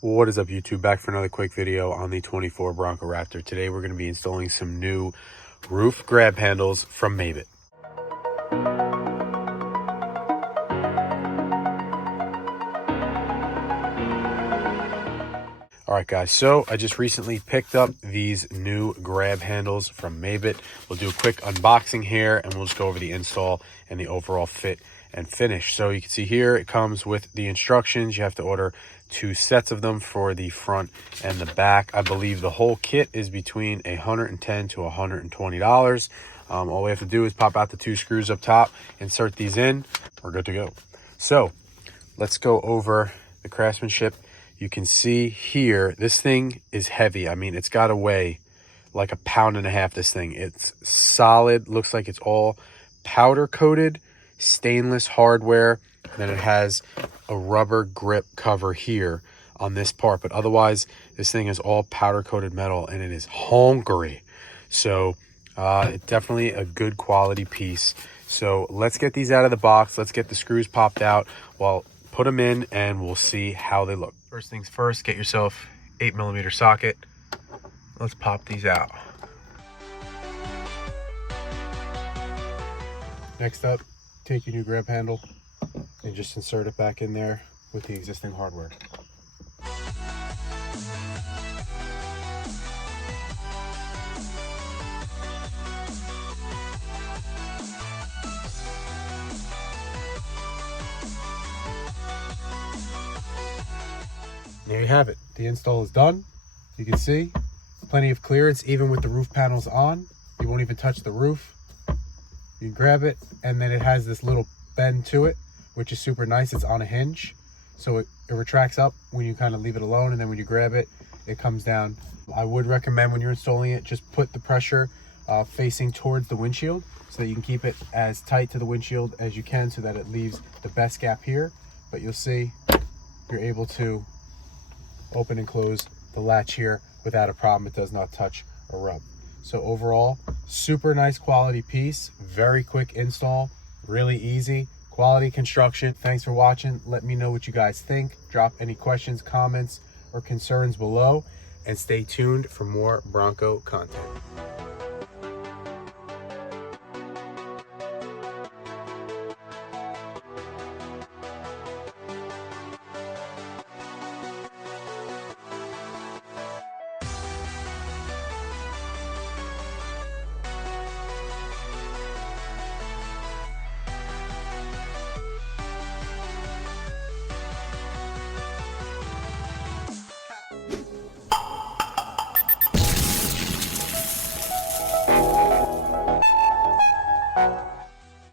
What is up, YouTube? Back for another quick video on the 24 Bronco Raptor. Today we're going to be installing some new roof grab handles from Mabett. Alright guys, so I just recently picked up these new grab handles from Mabett. We'll do a quick unboxing here and we'll just go over the install and the overall fit and finish. So you can see here it comes with the instructions. You have to order 2 sets of them for the front and the back. I believe the whole kit is between $110 to $120. All we have to do is pop out the 2 screws up top, insert these in, we're good to go. So let's go over the craftsmanship. You can see here, this thing is heavy. I mean, it's got to weigh like 1.5 pounds, this thing. It's solid, looks like it's all powder coated, stainless hardware. Then it has a rubber grip cover here on this part. But otherwise, this thing is all powder coated metal and it is hungry. So it's definitely a good quality piece. So let's get these out of the box. Let's get the screws popped out. Well, put them in and we'll see how they look. First things first, get yourself 8mm socket. Let's pop these out. Next up, take your new grab handle and just insert it back in there with the existing hardware. There you have it. The install is done. You can see plenty of clearance even with the roof panels on. You won't even touch the roof. You can grab it and then it has this little bend to it, which is super nice. It's on a hinge, so it retracts up when you kind of leave it alone, and then when you grab it, it comes down. I would recommend when you're installing it, just put the pressure facing towards the windshield so that you can keep it as tight to the windshield as you can so that it leaves the best gap here. But you'll see you're able to open and close the latch here without a problem. It does not touch or rub. So overall, super nice quality piece, very quick install, really easy, quality construction. Thanks for watching. Let me know what you guys think. Drop any questions, comments, or concerns below, and stay tuned for more Bronco content.